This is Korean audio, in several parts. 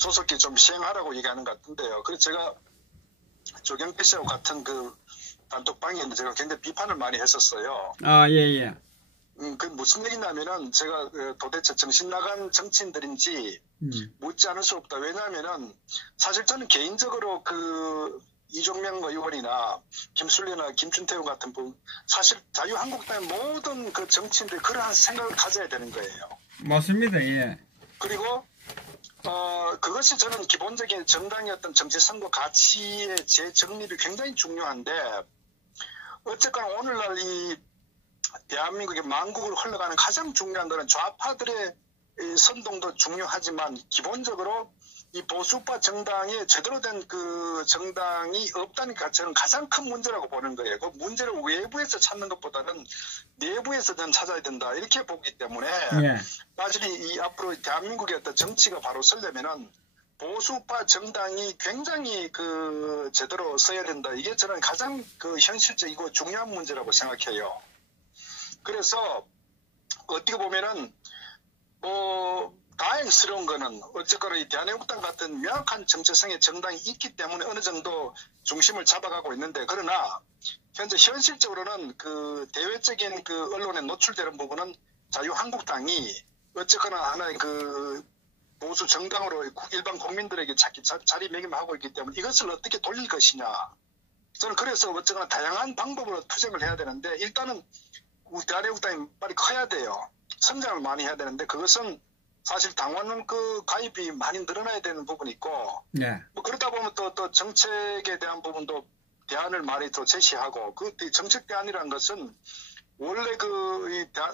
조속히 좀 시행하라고 얘기하는 것 같은데요. 그래서 제가 조경태 씨하고 같은 그 단톡방에 제가 굉장히 비판을 많이 했었어요. 아, 예, 예. 그 무슨 얘기냐면은 제가 도대체 정신 나간 정치인들인지 묻지 않을 수 없다. 왜냐하면은 사실 저는 개인적으로 그 이종명 의원이나 김술래나 김준태우 같은 분 사실 자유한국당의 모든 그 정치인들이 그러한 생각을 가져야 되는 거예요. 맞습니다. 예. 그리고 그것이 저는 기본적인 정당의 어떤 정치성과 가치의 재정립이 굉장히 중요한데 어쨌거나 오늘날 이 대한민국의 만국을 흘러가는 가장 중요한 것은 좌파들의 선동도 중요하지만 기본적으로 이 보수파 정당이 제대로 된 그 정당이 없다는 게 저는 가장 큰 문제라고 보는 거예요. 그 문제를 외부에서 찾는 것보다는 내부에서 좀 찾아야 된다 이렇게 보기 때문에 예. 사실 이 앞으로 대한민국의 어떤 정치가 바로 서려면은 보수파 정당이 굉장히 그 제대로 서야 된다. 이게 저는 가장 그 현실적이고 중요한 문제라고 생각해요. 그래서 어떻게 보면은 다행스러운 거는 어쨌거나 이 대한민국당 같은 명확한 정체성의 정당이 있기 때문에 어느 정도 중심을 잡아가고 있는데 그러나 현재 현실적으로는 그 대외적인 그 언론에 노출되는 부분은 자유한국당이 어쨌거나 하나의 그 보수 정당으로 일반 국민들에게 자리매김하고 있기 때문에 이것을 어떻게 돌릴 것이냐. 저는 그래서 어쨌거나 다양한 방법으로 투쟁을 해야 되는데 일단은 대한민국당이 빨리 커야 돼요. 성장을 많이 해야 되는데 그것은 사실 당원 그 가입이 많이 늘어나야 되는 부분이 있고 네. 뭐 그러다 보면 또 정책에 대한 부분도 대안을 많이 또 제시하고 그 정책 대안이라는 것은 원래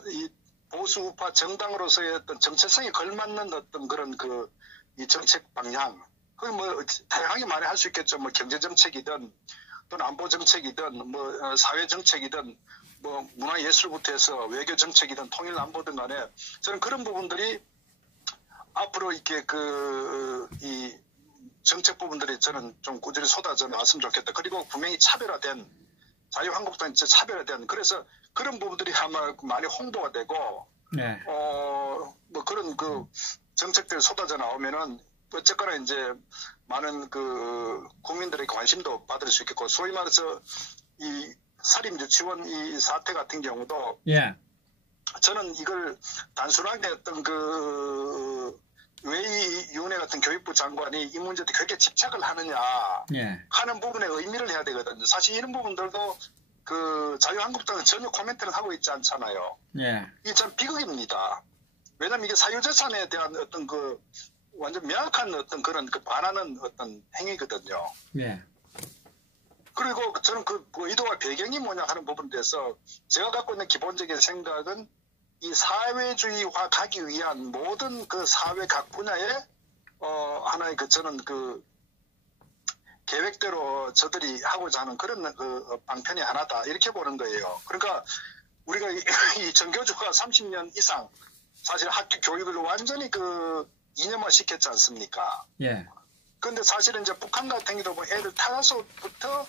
이 보수우파 정당으로서의 어떤 정체성에 걸맞는 어떤 그런 그 이 정책 방향 그 뭐 다양하게 많이 할 수 있겠죠. 뭐 경제 정책이든 또는 안보 정책이든 뭐 사회 정책이든 뭐 문화예술부터 해서 외교 정책이든 통일 안보든 간에 저는 그런 부분들이 앞으로 이렇게 이 정책 부분들이 저는 좀 꾸준히 쏟아져 나왔으면 좋겠다. 그리고 분명히 차별화된 자유한국당이 차별화된 그래서 그런 부분들이 아마 많이 홍보가 되고 네. 뭐 그런 그 정책들이 쏟아져 나오면은 어쨌거나 이제 많은 그 국민들의 관심도 받을 수 있겠고 소위 말해서 이 사립 유치원 이 사태 같은 경우도 예. 저는 이걸 단순하게 어떤 그 외위위원회 같은 교육부 장관이 이 문제에 그렇게 집착을 하느냐 예. 하는 부분에 의미를 해야 되거든요. 사실 이런 부분들도 그 자유한국당은 전혀 코멘트를 하고 있지 않잖아요. 예. 이게 참 비극입니다. 왜냐하면 이게 사유재산에 대한 어떤 그 완전 명확한 어떤 그런 그 반하는 어떤 행위거든요. 예. 그리고 저는 그 의도와 배경이 뭐냐 하는 부분에 대해서 제가 갖고 있는 기본적인 생각은 이 사회주의화 가기 위한 모든 그 사회 각 분야의 하나의 그 저는 그 계획대로 저들이 하고자 하는 그런 그 방편이 하나다 이렇게 보는 거예요. 그러니까 우리가 이 정교조가 30년 이상 사실 학교 교육을 완전히 그 이념화 시켰지 않습니까? 예. 근데 사실은 이제 북한 같은 경우도 뭐 애들 타가서부터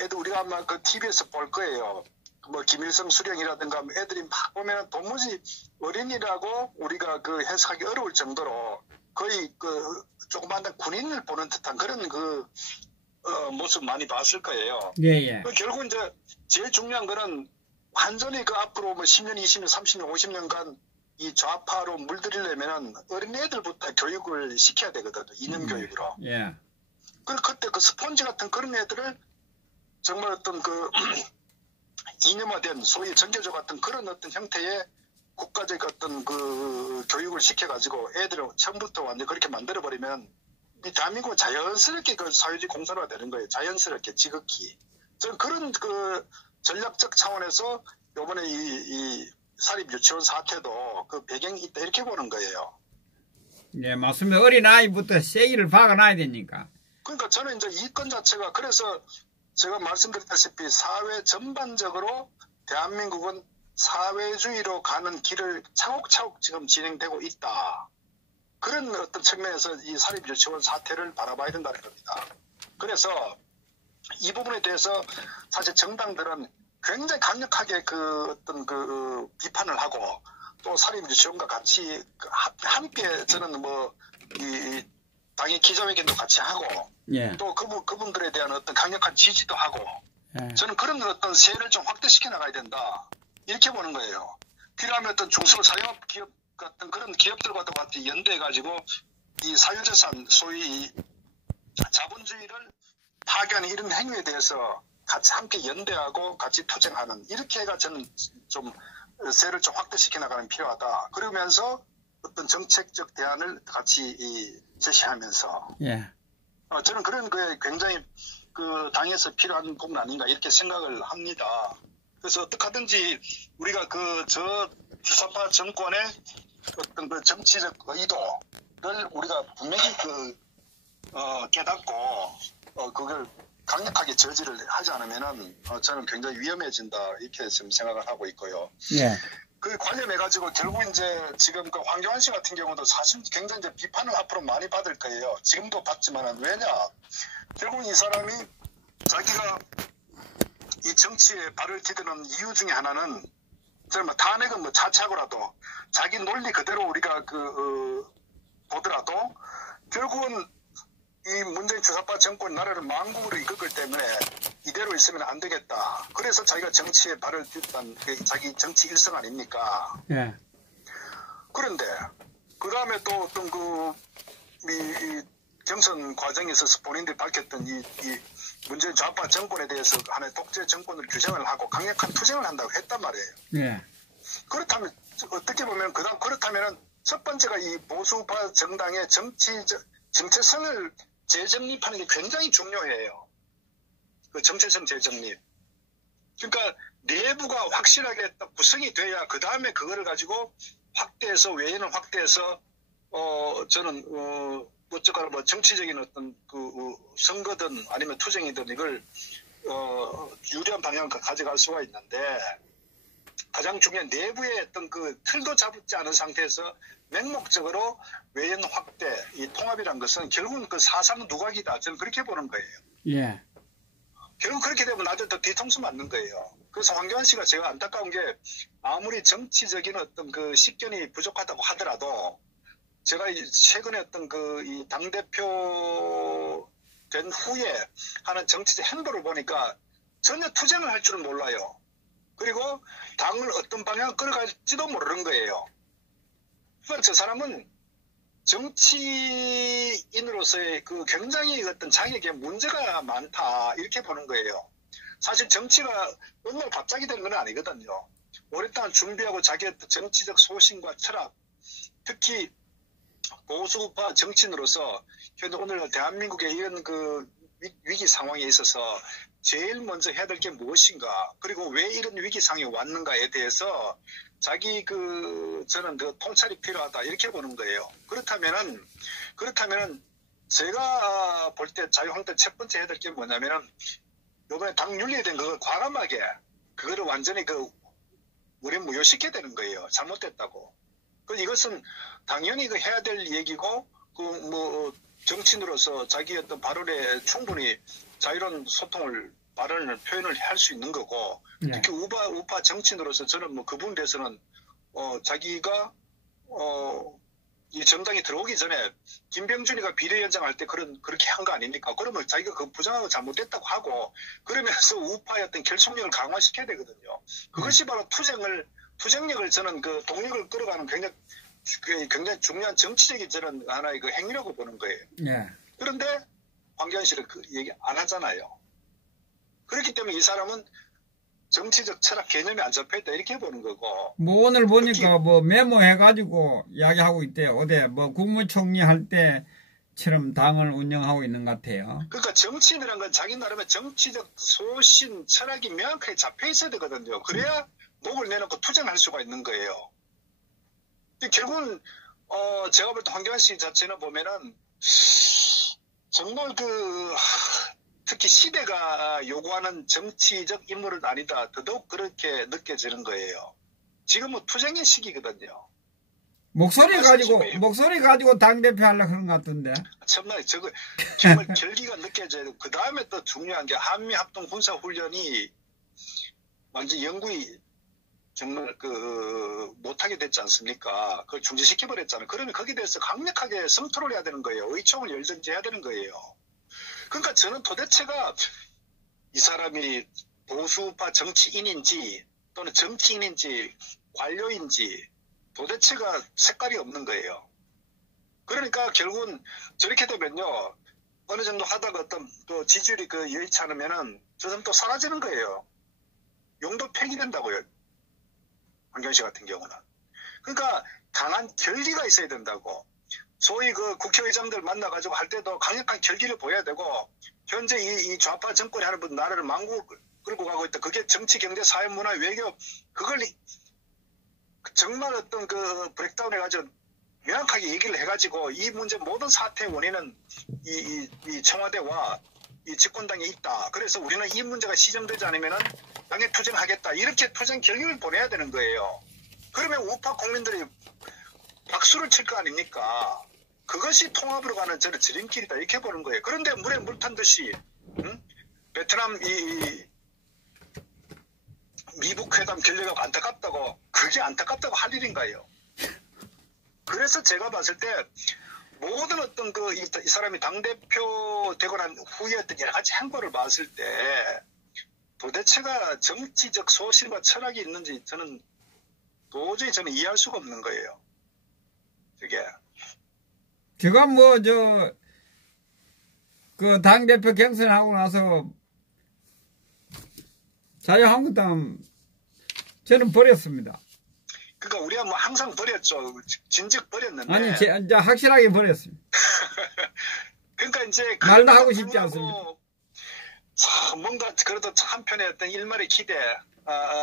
애들 우리가 아마 그 TV에서 볼 거예요. 뭐 김일성 수령이라든가 애들이 막 보면 도무지 어린이라고 우리가 그 해석하기 어려울 정도로 거의 그 조그만 군인을 보는 듯한 그런 그 모습 많이 봤을 거예요. 예. 결국 이제 제일 중요한 거는 완전히 그 앞으로 뭐 10년, 20년, 30년, 50년간 이 좌파로 물들이려면 어린애들부터 교육을 시켜야 되거든요. 이념 교육으로. 예. 그리고 그때 그 스폰지 같은 그런 애들을 정말 어떤 그 이념화된 소위 정교조 같은 그런 어떤 형태의 국가적 어떤 그 교육을 시켜가지고 애들을 처음부터 완전 그렇게 만들어버리면 이 대한민국은 자연스럽게 그 사회주의 공산화가 되는 거예요. 자연스럽게 지극히. 저는 그런 그 전략적 차원에서 요번에 이 사립 유치원 사태도 그 배경이 있다 이렇게 보는 거예요. 예, 맞습니다. 어린아이부터 세기를 박아놔야 되니까. 그러니까 저는 이제 이 건 자체가 그래서 제가 말씀드렸다시피 사회 전반적으로 대한민국은 사회주의로 가는 길을 차곡차곡 지금 진행되고 있다. 그런 어떤 측면에서 이 사립 유치원 사태를 바라봐야 된다는 겁니다. 그래서 이 부분에 대해서 사실 정당들은 굉장히 강력하게 그 어떤 그 비판을 하고 또 사립 유치원과 같이 함께 저는 뭐 이 당의 기자회견도 같이 하고 예. 또 그분들에 대한 어떤 강력한 지지도 하고 예. 저는 그런 어떤 세를 좀 확대시켜 나가야 된다 이렇게 보는 거예요. 필요하면 어떤 중소사업 기업 같은 그런 기업들과도 같이 연대해가지고 이 사유재산 소위 자본주의를 파괴하는 이런 행위에 대해서 같이 함께 연대하고 같이 투쟁하는 이렇게가 저는 좀 세를 좀 확대시켜 나가는 필요하다. 그러면서 어떤 정책적 대안을 같이 제시하면서 예. 저는 그런 거에 굉장히 그 당에서 필요한 부분 아닌가 이렇게 생각을 합니다. 그래서 어떻게 하든지 우리가 저 주사파 정권의 어떤 그 정치적 의도를 우리가 분명히 깨닫고 그걸 강력하게 저지를 하지 않으면은 저는 굉장히 위험해진다 이렇게 지금 생각을 하고 있고요. 예. 그 관련해가지고 결국 이제 지금 그 황교안 씨 같은 경우도 사실 굉장히 이제 비판을 앞으로 많이 받을 거예요. 지금도 받지만은 왜냐? 결국 이 사람이 자기가 이 정치에 발을 디드는 이유 중에 하나는 저는 뭐 탄핵은 뭐 차치하고라도 자기 논리 그대로 우리가 보더라도 결국은 이 문재인 주사파 정권 나라를 망국으로 이끌 때문에 이대로 있으면 안 되겠다. 그래서 자기가 정치에 발을 딛던 자기 정치 일성 아닙니까? 예. 그런데 그 다음에 또 어떤 이 경선 과정에 있어서 본인들이 밝혔던 이 문재인 좌파 정권에 대해서 하나의 독재 정권을 규정을 하고 강력한 투쟁을 한다고 했단 말이에요. 예. 그렇다면 어떻게 보면 그렇다면은 첫 번째가 이 보수파 정당의 정체성을 재정립하는 게 굉장히 중요해요. 그 정체성 재정립. 그러니까 내부가 확실하게 딱 구성이 돼야 그 다음에 그거를 가지고 확대해서 외연을 확대해서 저는 어쩌거나 뭐 정치적인 어떤 선거든 아니면 투쟁이든 이걸 유리한 방향을 가져갈 수가 있는데 가장 중요한 내부의 어떤 그 틀도 잡지 않은 상태에서 맹목적으로 외연 확대, 이 통합이란 것은 결국은 그 사상 누각이다. 저는 그렇게 보는 거예요. 예. 결국 그렇게 되면 나중에 또 뒤통수 맞는 거예요. 그래서 황교안 씨가 제가 안타까운 게 아무리 정치적인 어떤 그 식견이 부족하다고 하더라도 제가 최근에 어떤 이 당대표 된 후에 하는 정치적 행보를 보니까 전혀 투쟁을 할 줄은 몰라요. 그리고 당을 어떤 방향 끌어갈지도 모르는 거예요. 그러니까 저 사람은 정치인으로서의 그 굉장히 어떤 자기에게 문제가 많다 이렇게 보는 거예요. 사실 정치가 어느 날 갑자기 되는 건 아니거든요. 오랫동안 준비하고 자기의 정치적 소신과 철학, 특히 보수파 정치인으로서 오늘 대한민국의 이런 그 위기 상황에 있어서 제일 먼저 해야 될 게 무엇인가, 그리고 왜 이런 위기 상황이 왔는가에 대해서 자기 저는 통찰이 필요하다 이렇게 보는 거예요. 그렇다면은 제가 볼 때 자유한국당 첫 번째 해야 될 게 뭐냐면은 이번에 당 윤리에 대한 그걸 과감하게 그거를 완전히 우리 무효시켜야 되는 거예요. 잘못됐다고. 이것은 당연히 해야 될 얘기고 정치인으로서 자기 어떤 발언에 충분히 자유로운 발언을 표현을 할 수 있는 거고, 네. 특히 우파 정치인으로서 저는 그 부분에 대해서는 자기가 이 정당에 들어오기 전에 김병준이가 비례위원장 할 때 그렇게 한 거 아닙니까? 그러면 자기가 부정하고 잘못됐다고 하고 그러면서 우파의 어떤 결속력을 강화시켜야 되거든요. 그것이 바로 투쟁력을 저는 동력을 끌어가는 굉장히 중요한 정치적인 저는 하나의 행위라고 보는 거예요. 예. 그런데 황교안 씨는 그 얘기 안 하잖아요. 그렇기 때문에 이 사람은 정치적 철학 개념이 안 잡혀있다 이렇게 보는 거고. 오늘 보니까 메모해가지고 이야기하고 있대요. 어제 국무총리 할 때처럼 당을 운영하고 있는 것 같아요. 그러니까 정치인이란 건 자기 나름의 정치적 소신, 철학이 명확하게 잡혀있어야 되거든요. 그래야 목을 내놓고 투쟁할 수가 있는 거예요. 결국은 제가 볼 때 황교안 씨 자체는 보면은 정말 특히 시대가 요구하는 정치적 인물은 아니다. 더더욱 그렇게 느껴지는 거예요. 지금은 투쟁의 시기거든요. 목소리 가지고 당대표 하려고 그런 것 같던데. 정말 정말 결기가 느껴져요. 그 다음에 또 중요한 게 한미합동 군사훈련이 완전 영구히 정말 못하게 됐지 않습니까? 그걸 중지시켜버렸잖아요. 그러면 거기에 대해서 강력하게 성토를 해야 되는 거예요. 의총을 열든지 해야 되는 거예요. 그러니까 저는 도대체가 이 사람이 보수파 정치인인지 또는 정치인인지 관료인지 도대체가 색깔이 없는 거예요. 그러니까 결국은 저렇게 되면요. 어느 정도 하다가 어떤 또 지지율이 여의치 않으면은 저 사람 또 사라지는 거예요. 용도 폐기된다고요. 황교안 씨 같은 경우는. 그러니까 강한 결기가 있어야 된다고. 소위 국회의장들 만나가지고 할 때도 강력한 결기를 보여야 되고, 현재 이 좌파 정권이 하는 나라를 망고 끌고 가고 있다. 그게 정치, 경제, 사회, 문화, 외교, 그걸 정말 어떤 브렉다운 해가지고 명확하게 얘기를 해가지고 이 문제 모든 사태의 원인은 이 청와대와 이 집권당에 있다. 그래서 우리는 이 문제가 시정되지 않으면은 당에 투쟁하겠다. 이렇게 투쟁 결의를 보내야 되는 거예요. 그러면 우파 국민들이 박수를 칠 거 아닙니까? 그것이 통합으로 가는 저는 지름길이다. 이렇게 보는 거예요. 그런데 물에 물 탄 듯이 베트남 미북 회담 결렬하고 안타깝다고, 그게 안타깝다고 할 일인가요? 그래서 제가 봤을 때 모든 어떤 이 사람이 당대표 되고 난 후에 어떤 여러 가지 행보를 봤을 때 도대체가 정치적 소신과 철학이 있는지 저는 도저히 이해할 수가 없는 거예요. 그게. 제가 당대표 경선하고 나서 자유한국당 저는 버렸습니다. 그러니까 우리가 항상 버렸죠. 진즉 버렸는데. 아니, 이제 확실하게 버렸습니다. 그러니까 이제 말도 하고 싶지 않습니다. 참 뭔가 그래도 한편에 어떤 일말의 기대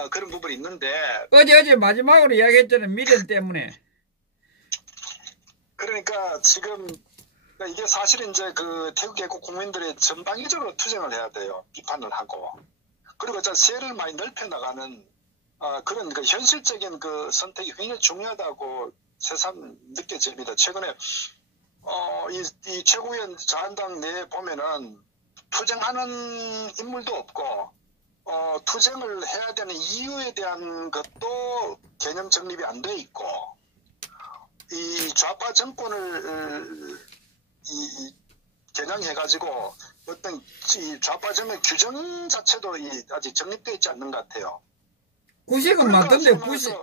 그런 부분이 있는데. 어제 마지막으로 이야기했잖아요. 미련 때문에. 그러니까 지금 이게 사실 이제 태국 개국 국민들이 전방위적으로 투쟁을 해야 돼요. 비판을 하고. 그리고 세를 많이 넓혀 나가는 그런 현실적인 선택이 굉장히 중요하다고 새삼 느껴집니다. 최근에 이 최고위원 자한당 내에 보면은 투쟁하는 인물도 없고 투쟁을 해야 되는 이유에 대한 것도 개념 정립이 안 돼 있고, 이 좌파 정권을 겨냥해가지고 어떤 이 좌파 정권 규정 자체도 아직 정립되어 있지 않는 것 같아요. 구식은 맞던데, 구식.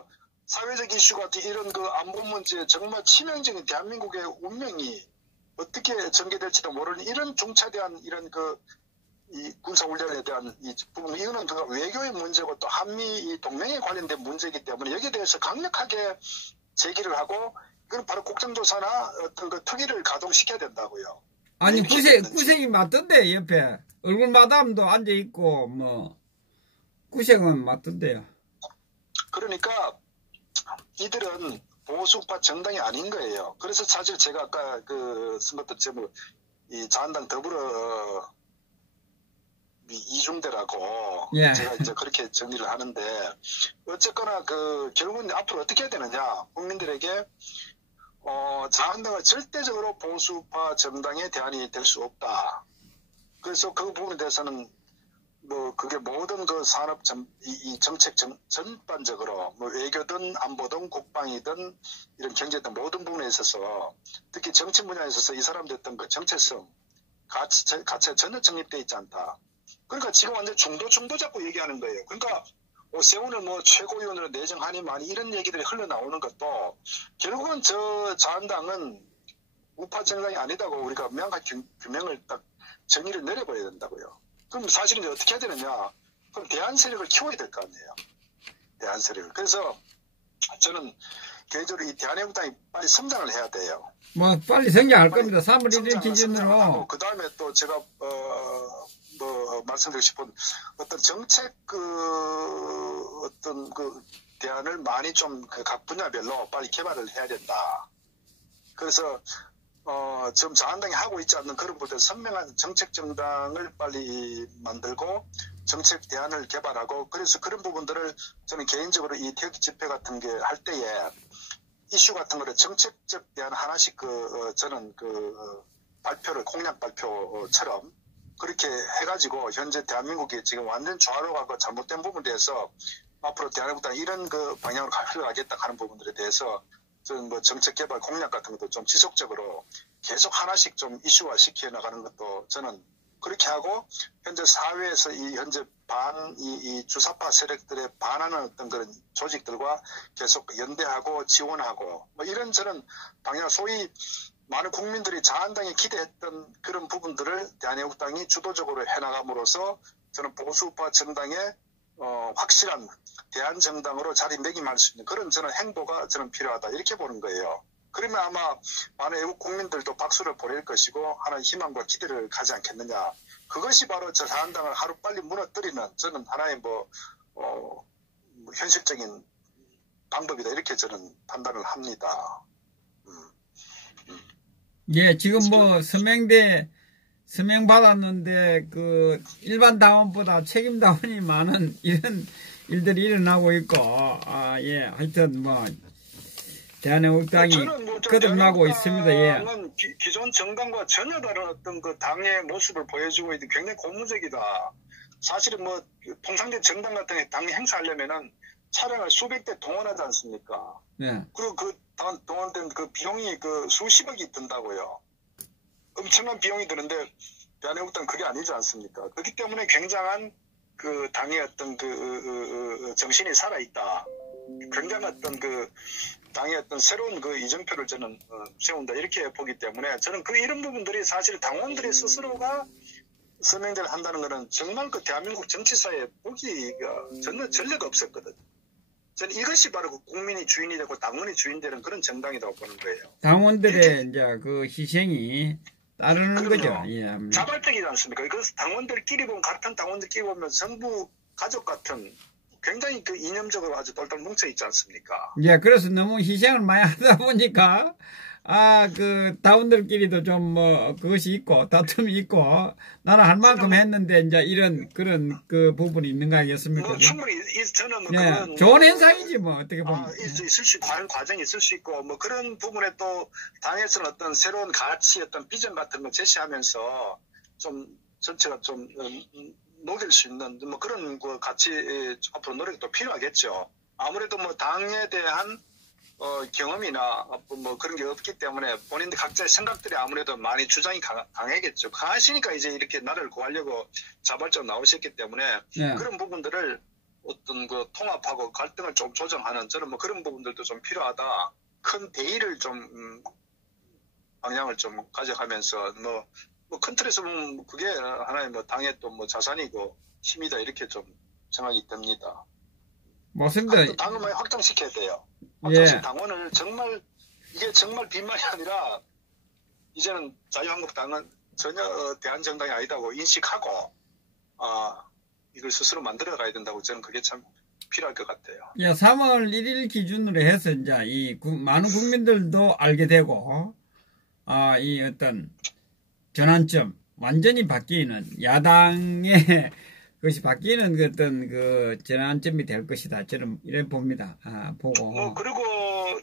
사회적 이슈가 이런 안보 문제, 정말 치명적인 대한민국의 운명이 어떻게 전개될지도 모르는 이런 중차대한 이런 이 군사훈련에 대한 이 부분, 이거는 외교의 문제고 또 한미 이 동맹에 관련된 문제이기 때문에 여기에 대해서 강력하게 제기를 하고, 이건 바로 국정조사나 어떤 특위를 가동시켜야 된다고요. 아니, 구색이 맞던데, 옆에. 얼굴 마담도 앉아있고, 구색은 맞던데요. 그러니까 이들은 보수파 정당이 아닌 거예요. 그래서 사실 제가 아까 쓴 것도 전부 이 자한당 더불어 이중대라고 예. 제가 이제 그렇게 정리를 하는데, 어쨌거나 결국은 앞으로 어떻게 해야 되느냐, 국민들에게 자한당은 절대적으로 보수파 정당의 대안이 될 수 없다. 그래서 그 부분에 대해서는 그게 모든 산업 이 정책 전반적으로 외교든 안보든 국방이든 이런 경제든 모든 부분에 있어서, 특히 정치 분야에 있어서 이 사람들 어떤 정체성, 가치가 전혀 정립되어 있지 않다. 그러니까 지금 완전 중도 잡고 얘기하는 거예요. 그러니까 오세훈을 최고위원으로 내정하니 많이 이런 얘기들이 흘러나오는 것도 결국은 저 자한당은 우파 정당이 아니다고 우리가 명확한 규명을 딱 정의를 내려버려야 된다고요. 그럼 사실은 이제 어떻게 해야 되느냐? 그럼 대안 세력을 키워야 될 거 아니에요. 대안 세력을. 그래서 저는 개인적으로 이 대한민국당이 빨리 성장을 해야 돼요. 빨리 성장할 겁니다. 3월 1일 기준으로. 그 다음에 또 제가 말씀드리고 싶은 어떤 정책 어떤 대안을 많이 좀 각 분야별로 빨리 개발을 해야 된다. 그래서 지금 자한당이 하고 있지 않는 그런 부분들, 선명한 정책 정당을 빨리 만들고 정책 대안을 개발하고, 그래서 그런 부분들을 저는 개인적으로 이 태극기 집회 같은 게 할 때에 이슈 같은 거를 정책적 대안 하나씩 저는 발표를 공약 발표처럼 그렇게 해가지고 현재 대한민국이 지금 완전 좌로 가고 잘못된 부분에 대해서 앞으로 대한민국당 이런 그 방향으로 가려가겠다 하는 부분들에 대해서 저는 뭐 정책 개발 공약 같은 것도 좀 지속적으로 계속 하나씩 좀 이슈화 시켜 나가는 것도 저는 그렇게 하고 현재 사회에서 이 현재 이 주사파 세력들에 반하는 어떤 그런 조직들과 계속 연대하고 지원하고 뭐 이런 저는 방향 소위 많은 국민들이 자한당에 기대했던 그런 부분들을 대한민국당이 주도적으로 해나감으로써 저는 보수파 정당의 확실한 대한정당으로 자리매김할 수 있는 그런 저는 행보가 저는 필요하다 이렇게 보는 거예요. 그러면 아마 많은 외국 국민들도 박수를 보낼 것이고 하나의 희망과 기대를 가지 않겠느냐. 그것이 바로 저 자한당을 하루빨리 무너뜨리는 저는 하나의 현실적인 방법이다 이렇게 저는 판단을 합니다. 예, 지금 뭐 서명 받았는데 그 일반 당원보다 책임 당원이 많은 이런 일들이 일어나고 있고 예, 하여튼 뭐 대한민국당이 거듭나고 있습니다. 예. 기존 정당과 전혀 다른 어떤 그 당의 모습을 보여주고 있는 굉장히 고무적이다. 사실은 뭐 통상적 정당 같은 당이 행사하려면은 차량을 수백 대 동원하지 않습니까? 예. 그리고 그 동원된 그 비용이 그 수십억이 든다고요. 엄청난 비용이 드는데 대한민국당 그게 아니지 않습니까? 그렇기 때문에 굉장한 그 당의 어떤 그 정신이 살아있다. 굉장한 어떤 그 당의 어떤 새로운 그 이정표를 저는 세운다 이렇게 보기 때문에 저는 그 이런 부분들이 사실 당원들이 스스로가 서명대를 한다는 것은 정말 그 대한민국 정치사에 보기가 전례가 없었거든요. 저는 이것이 바로 그 국민이 주인이 되고 당원이 주인 되는 그런 정당이라고 보는 거예요. 당원들의 이제 그 희생이 따르는 거죠. 예. 자발적이지 않습니까? 그래서 당원들끼리 보면 같은 당원들끼리 보면 전부 가족 같은 굉장히 그 이념적으로 아주 똘똘 뭉쳐 있지 않습니까? 예, 그래서 너무 희생을 많이 하다 보니까 그 당원들끼리도 좀 그것이 있고 다툼이 있고 나는 할 만큼 했는데 이제 이런 그런 그 부분이 있는 거 아니겠습니까? 충분히 저는 뭐 예, 그런 좋은 현상이지 뭐 어떻게 보면 있을 수 과정이 있을 수 있고 뭐 그런 부분에 또 당에서는 어떤 새로운 가치 어떤 비전 같은 거 제시하면서 좀 전체가 좀 녹일 수 있는 뭐 그런 그 같이 앞으로 노력이 또 필요하겠죠. 아무래도 뭐 당에 대한 경험이나 뭐 그런 게 없기 때문에 본인들 각자의 생각들이 아무래도 많이 주장이 강하겠죠. 강하시니까 이제 이렇게 나라를 구하려고 자발적으로 나오셨기 때문에 예. 그런 부분들을 어떤 그 통합하고 갈등을 좀 조정하는 저는 뭐 그런 부분들도 좀 필요하다. 큰 대의를 좀 방향을 좀 가져가면서 뭐 큰 틀에서 보면 그게 하나의 뭐 당의 또 뭐 자산이고 힘이다 이렇게 좀 생각이 듭니다. 맞습니다. 당을 많이 확장시켜야 돼요. 예. 당원을 정말 이게 정말 빈말이 아니라 이제는 자유한국당은 전혀 대한정당이 아니다고 인식하고 이걸 스스로 만들어가야 된다고 저는 그게 참 필요할 것 같아요. 예, 3월 1일 기준으로 해서 이제 많은 국민들도 알게 되고 이 어떤 전환점 완전히 바뀌는 야당의 그것이 바뀌는 그 어떤 그 전환점이 될 것이다. 저는 이래 봅니다. 보고. 그리고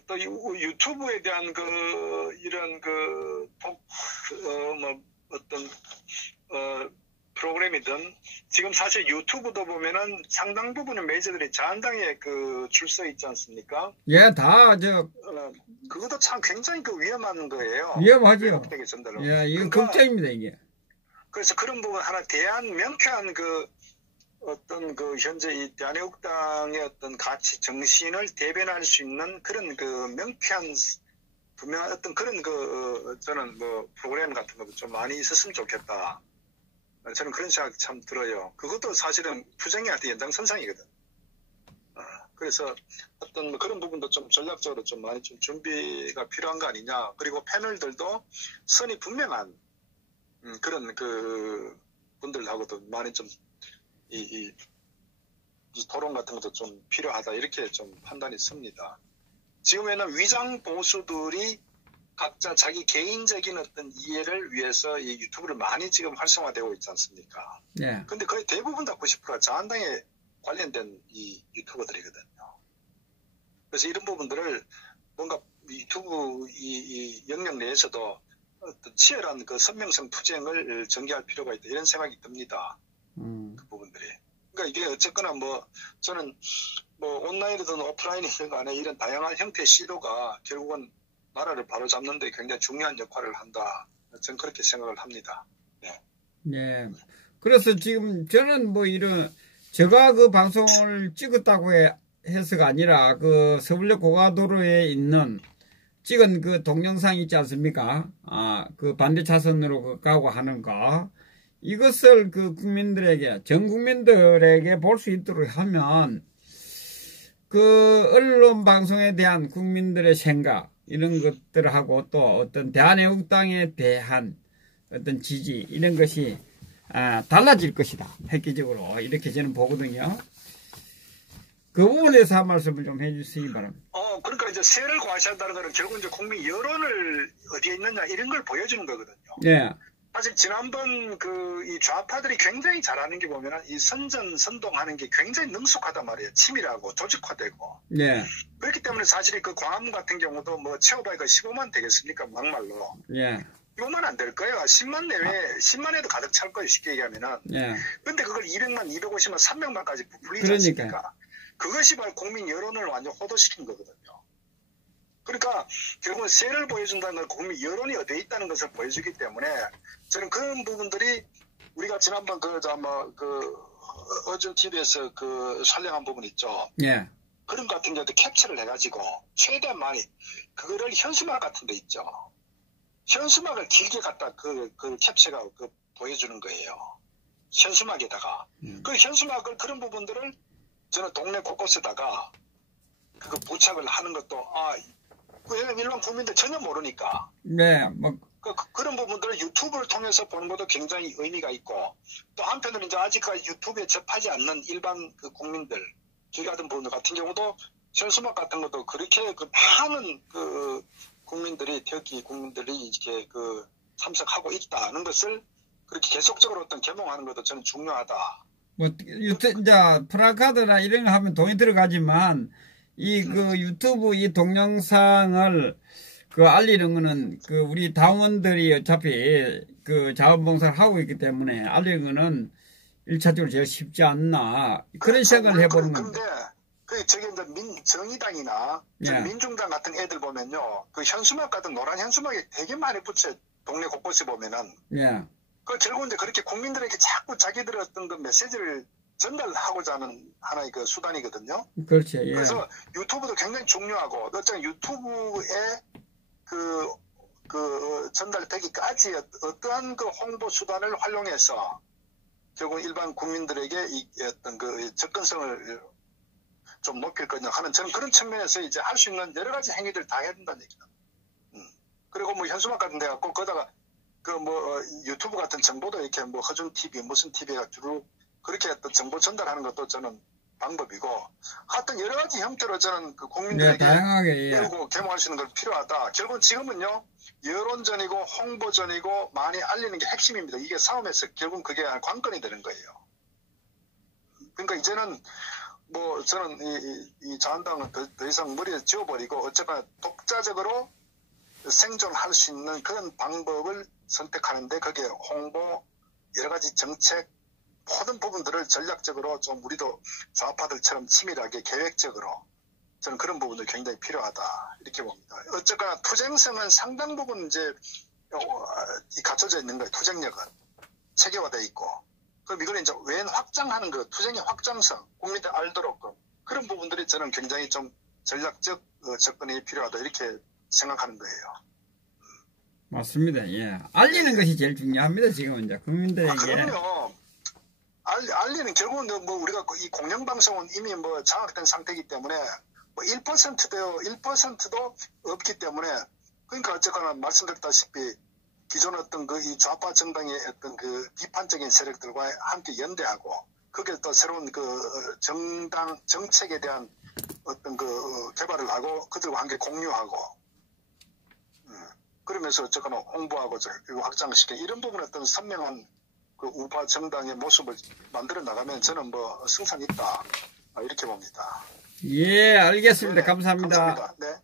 또 유튜브에 대한 그 이런 그 어떤 프로그램이든 지금 사실 유튜브도 보면은 상당 부분의 매체들이 자한당에 그 줄 서 있지 않습니까? 예, 그것도 참 굉장히 그 위험한 거예요. 위험하죠. 예, 이건 그러니까, 걱정입니다, 이게. 그래서 그런 부분 하나 명쾌한 그 어떤 그 현재 이 대한민국당의 어떤 가치 정신을 대변할 수 있는 그런 그 명쾌한 분명한 어떤 그런 그 저는 뭐 프로그램 같은 것도 좀 많이 있었으면 좋겠다. 저는 그런 생각이 참 들어요. 그것도 사실은 투쟁의 연장선상이거든. 그래서 어떤 뭐 그런 부분도 좀 전략적으로 좀 많이 좀 준비가 필요한 거 아니냐. 그리고 패널들도 선이 분명한 그런 그 분들하고도 많이 좀 이 토론 같은 것도 좀 필요하다. 이렇게 좀 판단이 섭니다. 지금에는 위장 보수들이 각자 자기 개인적인 어떤 이해를 위해서 이 유튜브를 많이 지금 활성화되고 있지 않습니까? 네. 근데 거의 대부분 다 90%가 자한당에 관련된 이 유튜버들이거든요. 그래서 이런 부분들을 뭔가 유튜브 이 영역 내에서도 어떤 치열한 그 선명성 투쟁을 전개할 필요가 있다. 이런 생각이 듭니다. 그 부분들이. 그러니까 이게 어쨌거나 뭐 저는 뭐 온라인이든 오프라인이든 간에 이런 다양한 형태의 시도가 결국은 나라를 바로잡는 데 굉장히 중요한 역할을 한다. 저는 그렇게 생각을 합니다. 네. 네. 그래서 지금 저는 뭐 이런 제가 그 방송을 찍었다고 해서가 아니라 그 서울역 고가도로에 있는 찍은 그 동영상 있지 않습니까? 그 반대 차선으로 가고 하는 거. 이것을 그 국민들에게, 전 국민들에게 볼 수 있도록 하면 그 언론 방송에 대한 국민들의 생각, 이런 것들하고 또 어떤 대한애국당에 대한 어떤 지지, 이런 것이 달라질 것이다. 획기적으로. 이렇게 저는 보거든요. 그 부분에 대해서 한 말씀을 좀 해주시기 바랍니다. 그러니까 이제 세를 과시한다는 것은 결국 이제 국민 여론을 어디에 있느냐 이런 걸 보여주는 거거든요. 네. 사실 지난번 이 좌파들이 굉장히 잘하는 게 보면은 이 선동하는 게 굉장히 능숙하단 말이에요. 치밀하고 조직화되고. 네. 그렇기 때문에 사실 그 광화문 같은 경우도 뭐 채워봐야 15만 되겠습니까? 막말로. 네. 15만 안 될 거예요. 10만 내외, 10만에도 가득 찰 거예요. 쉽게 얘기하면은. 네. 근데 그걸 200만, 250만, 300만까지 부풀리지 않습니까? 그러니까. 그것이 바로 국민 여론을 완전 호도시킨 거거든요. 그러니까 결국은 세를 보여준다는 건 국민 여론이 어디에 있다는 것을 보여주기 때문에 저는 그런 부분들이 우리가 지난번 어준 TV에서 촬영한 부분 있죠. 예. 그런 것 같은 경우도 캡처를 해가지고 최대한 많이 그거를 현수막 같은 데 있죠. 현수막을 길게 갖다 그 캡처가 보여주는 거예요. 현수막에다가 그 현수막을 그런 부분들을 저는 동네 곳곳에다가 그거 부착을 하는 것도 일반 국민들 전혀 모르니까. 네, 뭐 그런 부분들을 유튜브를 통해서 보는 것도 굉장히 의미가 있고 또 한편으로는 이제 아직까지 유튜브에 접하지 않는 일반 국민들, 길 가던 분들 같은 경우도 현수막 같은 것도 그렇게 많은 국민들이 이렇게 참석하고 있다는 것을 그렇게 계속적으로 어떤 개몽하는 것도 저는 중요하다. 뭐 이제 플래카드나 이런 거 하면 돈이 들어가지만 유튜브 이 동영상을 알리는 거는 우리 당원들이 어차피 자원봉사를 하고 있기 때문에 알리는 거는 1차적으로 제일 쉽지 않나 그런 생각을 해보는 겁니다. 근데 저기 이제 정의당이나 민중당 같은 애들 보면요, 현수막 같은 노란 현수막에 되게 많이 붙여 동네 곳곳에 보면은. 예. 결국 이제 그렇게 국민들에게 자꾸 자기들의 어떤 메시지를 전달하고자 하는 하나의 수단이거든요. 그렇죠. 예. 그래서 유튜브도 굉장히 중요하고, 어쩌면 유튜브에 전달되기까지 어떠한 홍보 수단을 활용해서 결국 일반 국민들에게 어떤 접근성을 좀 높일 거냐 하는 저는 그런 측면에서 이제 할 수 있는 여러 가지 행위들 다 해야 된다는 얘기다. 그리고 뭐 현수막 같은 데 갖고 거기다가 유튜브 같은 정보도 이렇게 허준 TV, 무슨 TV가 주로 그렇게 어떤 정보 전달하는 것도 저는 방법이고, 하여튼 여러 가지 형태로 저는 국민들에게 다양하게 배우고 개몽할 수 있는 걸 필요하다. 결국은 지금은요, 여론전이고 홍보전이고 많이 알리는 게 핵심입니다. 이게 싸움에서 결국은 그게 관건이 되는 거예요. 그러니까 이제는 저는 이 자한당은 더 이상 머리에 지워버리고 어쨌거나 독자적으로 생존할 수 있는 그런 방법을 선택하는데 거기에 홍보, 여러 가지 정책, 모든 부분들을 전략적으로 좀 우리도 좌파들처럼 치밀하게 계획적으로 저는 그런 부분도 굉장히 필요하다 이렇게 봅니다. 어쨌거나 투쟁성은 상당 부분 이제 갖춰져 있는 거예요. 투쟁력은 체계화되어 있고 그럼 이걸 이제 웬 확장하는 거, 투쟁의 확장성, 국민들 알도록 그런 부분들이 저는 굉장히 좀 전략적 접근이 필요하다 이렇게 생각하는 거예요. 맞습니다. 예. 알리는 것이 제일 중요합니다. 지금은 이제 국민들에게. 그럼요. 알리는 결국은 우리가 이 공영방송은 이미 장악된 상태이기 때문에 1%도 없기 때문에 그러니까 어쨌거나 말씀드렸다시피 기존 어떤 이 좌파 정당의 어떤 비판적인 세력들과 함께 연대하고 거기에 또 새로운 정당 정책에 대한 어떤 개발을 하고 그들과 함께 공유하고 그러면서 어쨌거나 홍보하고 확장시켜 이런 부분에 어떤 선명한 우파 정당의 모습을 만들어 나가면 저는 승산이 있다 이렇게 봅니다. 예, 알겠습니다. 감사합니다. 감사합니다. 네.